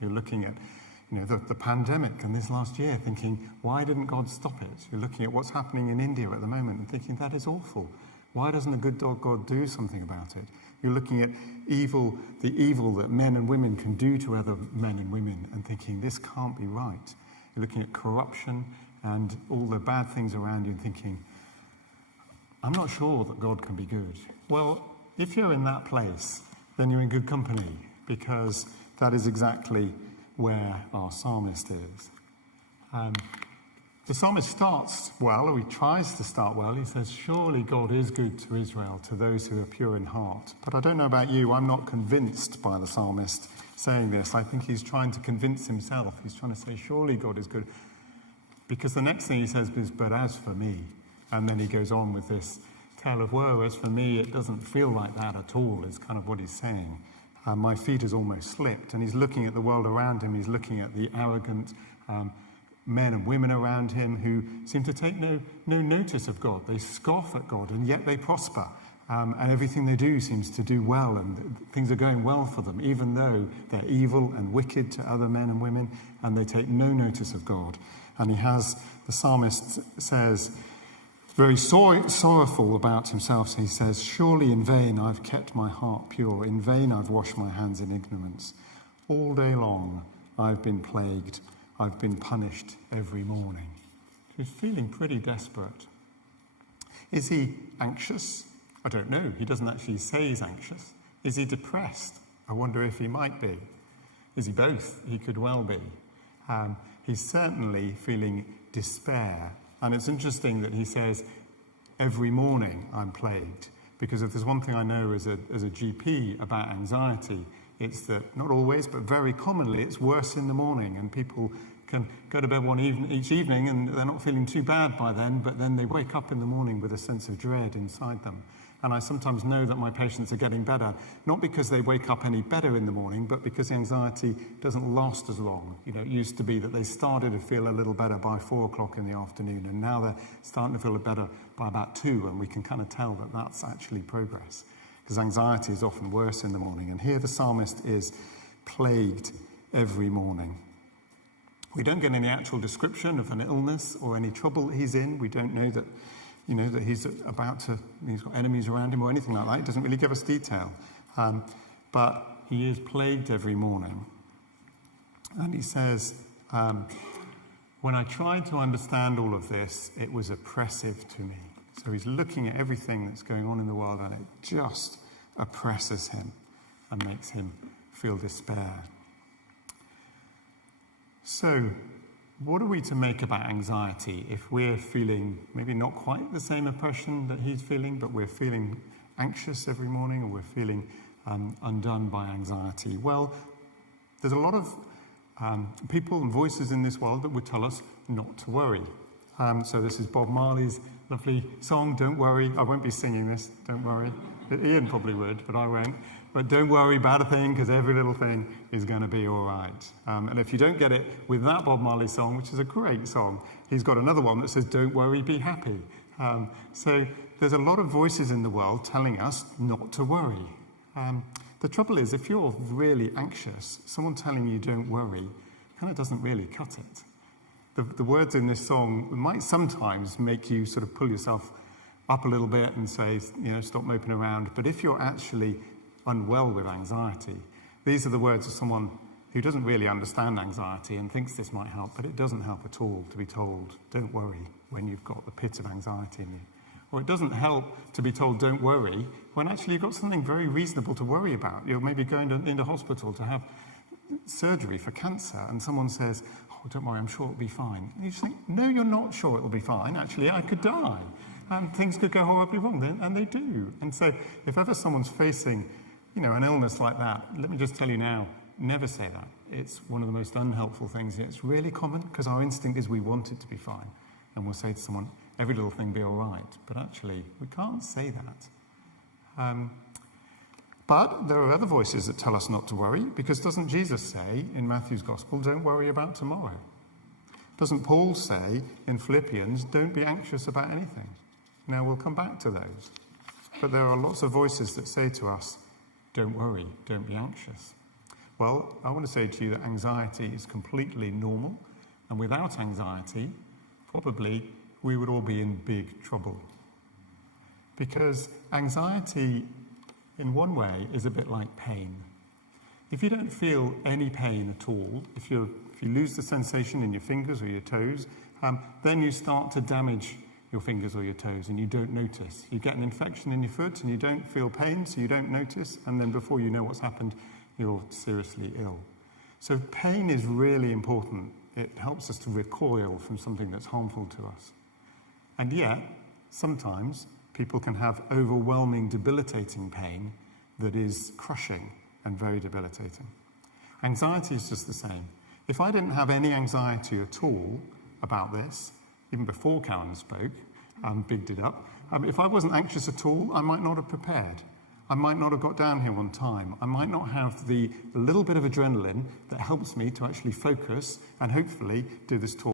You're looking at the pandemic and this last year thinking, why didn't God stop it? You're looking at what's happening in India at the moment and thinking, that is awful. Why doesn't a good God do something about it? You're looking at the evil that men and women can do to other men and women and thinking, this can't be right. You're looking at corruption and all the bad things around you and thinking, I'm not sure that God can be good. Well, if you're in that place, then you're in good company, because that is exactly where our psalmist is. The psalmist starts well, or he tries to start well. He says, surely God is good to Israel, to those who are pure in heart. But I don't know about you, I'm not convinced by the psalmist saying this. I think he's trying to convince himself. He's trying to say, surely God is good. Because the next thing he says is, but as for me. And then he goes on with this tale of woe. As for me, it doesn't feel like that at all, is kind of what he's saying. My feet has almost slipped. And he's looking at the world around him. He's looking at the arrogant men and women around him who seem to take no notice of God. They scoff at God, and yet they prosper. And everything they do seems to do well, and things are going well for them, even though they're evil and wicked to other men and women, and they take no notice of God. And the psalmist says, very sorrowful about himself, so he says, surely in vain I've kept my heart pure, in vain I've washed my hands in ignorance. All day long I've been plagued, I've been punished every morning. He's feeling pretty desperate. Is he anxious? I don't know. He doesn't actually say he's anxious. Is he depressed? I wonder if he might be. Is he both? He could well be. He's certainly feeling despair. And it's interesting that he says, every morning I'm plagued. Because if there's one thing I know as a GP about anxiety, it's that not always, but very commonly, it's worse in the morning. And people can go to bed each evening and they're not feeling too bad by then, but then they wake up in the morning with a sense of dread inside them. And I sometimes know that my patients are getting better, not because they wake up any better in the morning, but because anxiety doesn't last as long. It used to be that they started to feel a little better by 4 o'clock in the afternoon, and now they're starting to feel better by about 2, and we can kind of tell that that's actually progress, because anxiety is often worse in the morning. And here the psalmist is plagued every morning. We don't get any actual description of an illness or any trouble he's in. We don't know that that he's got enemies around him or anything like that. It doesn't really give us detail. But he is plagued every morning. And he says, when I tried to understand all of this, it was oppressive to me. So he's looking at everything that's going on in the world, and it just oppresses him and makes him feel despair. So, what are we to make about anxiety if we're feeling maybe not quite the same oppression that he's feeling, but we're feeling anxious every morning, or we're feeling undone by anxiety? Well, there's a lot of people and voices in this world that would tell us not to worry. So this is Bob Marley's lovely song, Don't Worry. I won't be singing this, don't worry. Ian probably would, but I won't. But don't worry about a thing, because every little thing is going to be all right. And if you don't get it with that Bob Marley song, which is a great song, he's got another one that says, don't worry, be happy. So there's a lot of voices in the world telling us not to worry. The trouble is, if you're really anxious, someone telling you don't worry kind of doesn't really cut it. The words in this song might sometimes make you sort of pull yourself up a little bit and say, stop moping around. But if you're actually unwell with anxiety, these are the words of someone who doesn't really understand anxiety and thinks this might help, but it doesn't help at all to be told, don't worry, when you've got the pit of anxiety in you. Or it doesn't help to be told, don't worry, when actually you've got something very reasonable to worry about. You're maybe going into hospital to have surgery for cancer, and someone says, oh, don't worry, I'm sure it'll be fine. And you just think, no, you're not sure it'll be fine. Actually, I could die. And things could go horribly wrong, and they do. And so if ever someone's facing an illness like that, let me just tell you now, never say that. It's one of the most unhelpful things. It's really common, because our instinct is we want it to be fine. And we'll say to someone, every little thing be all right. But actually, we can't say that. But there are other voices that tell us not to worry, because doesn't Jesus say in Matthew's Gospel, don't worry about tomorrow? Doesn't Paul say in Philippians, don't be anxious about anything? Now, we'll come back to those. But there are lots of voices that say to us, don't worry, don't be anxious. Well, I want to say to you that anxiety is completely normal, and without anxiety, probably we would all be in big trouble. Because anxiety, in one way, is a bit like pain. If you don't feel any pain at all, if you lose the sensation in your fingers or your toes, then you start to damage your fingers or your toes and you don't notice. You get an infection in your foot and you don't feel pain, so you don't notice, and then before you know what's happened, you're seriously ill. So pain is really important. It helps us to recoil from something that's harmful to us. And yet, sometimes people can have overwhelming, debilitating pain that is crushing and very debilitating. Anxiety is just the same. If I didn't have any anxiety at all about this, even before Karen spoke and bigged it up, if I wasn't anxious at all, I might not have prepared. I might not have got down here on time. I might not have the little bit of adrenaline that helps me to actually focus and hopefully do this talk.